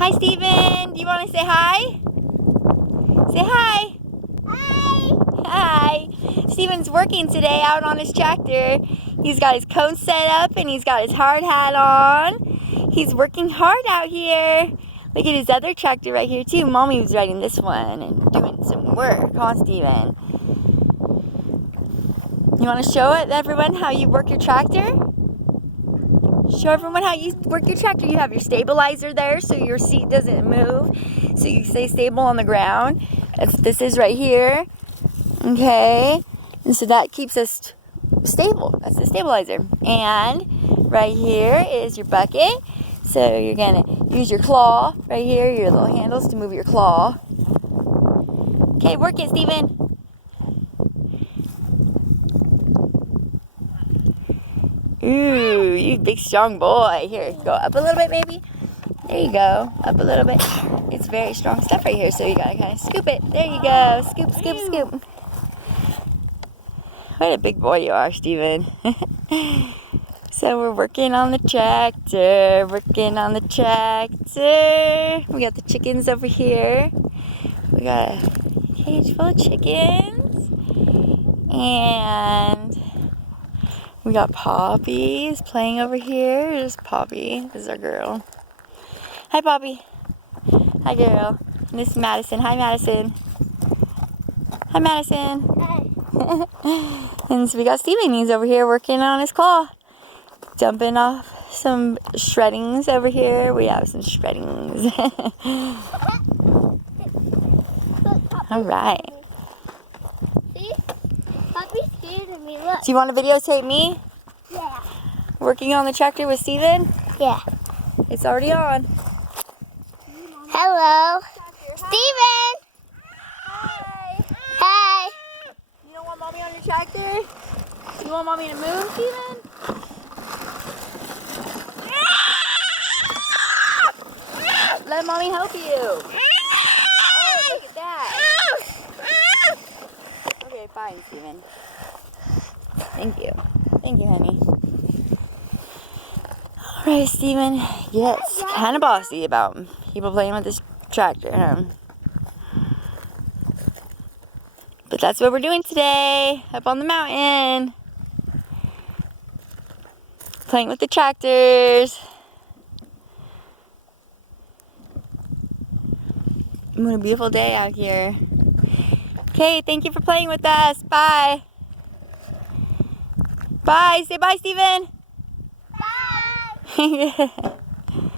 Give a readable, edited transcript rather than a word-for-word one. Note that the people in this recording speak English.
Hi, Steven. Do you want to say hi? Say hi. Hi. Hi. Steven's working today out on his tractor. He's got his cone set up and he's got his hard hat on. He's working hard out here. Look at his other tractor right here too. Mommy was riding this one and doing some work, huh, Steven? You want to show everyone how you work your tractor? Show everyone how you work your tractor. You have your stabilizer there so your seat doesn't move, so you stay stable on the ground. This is right here. Okay, and so that keeps us stable. That's the stabilizer. And right here is your bucket. So you're gonna use your claw right here, your little handles to move your claw. Okay, work it, Steven. Ooh, you big strong boy. Here, go up a little bit maybe. There you go, up a little bit. It's very strong stuff right here, so you gotta kind of scoop it. There you go, scoop, scoop, scoop. What a big boy you are, Steven. So we're working on the tractor, working on the tractor. We got the chickens over here. We got a cage full of chickens. And we got Poppy playing over here. There's Poppy. This is our girl. Hi, Poppy. Hi, girl. And this is Madison. Hi, Madison. Hi, Madison. Hi. And so we got Steven. He's over here working on his claw. Dumping off some shreddings over here. We have some shreddings. All right. See? Poppy's scared of me. Look. Do you want to videotape me Yeah. working on the tractor with Steven? Yeah. It's already on. Hello. Steven. Hi. Hi. You don't want mommy on your tractor? You want mommy to move, Steven? Let mommy help you. Oh, look at that. Okay, fine, Steven. Thank you. Thank you, honey. All right, Steven gets kind of bossy about people playing with this tractor, huh? But that's what we're doing today, up on the mountain. Playing with the tractors. What a beautiful day out here. Okay, thank you for playing with us. Bye. Bye. Say bye, Steven. Bye. Yeah.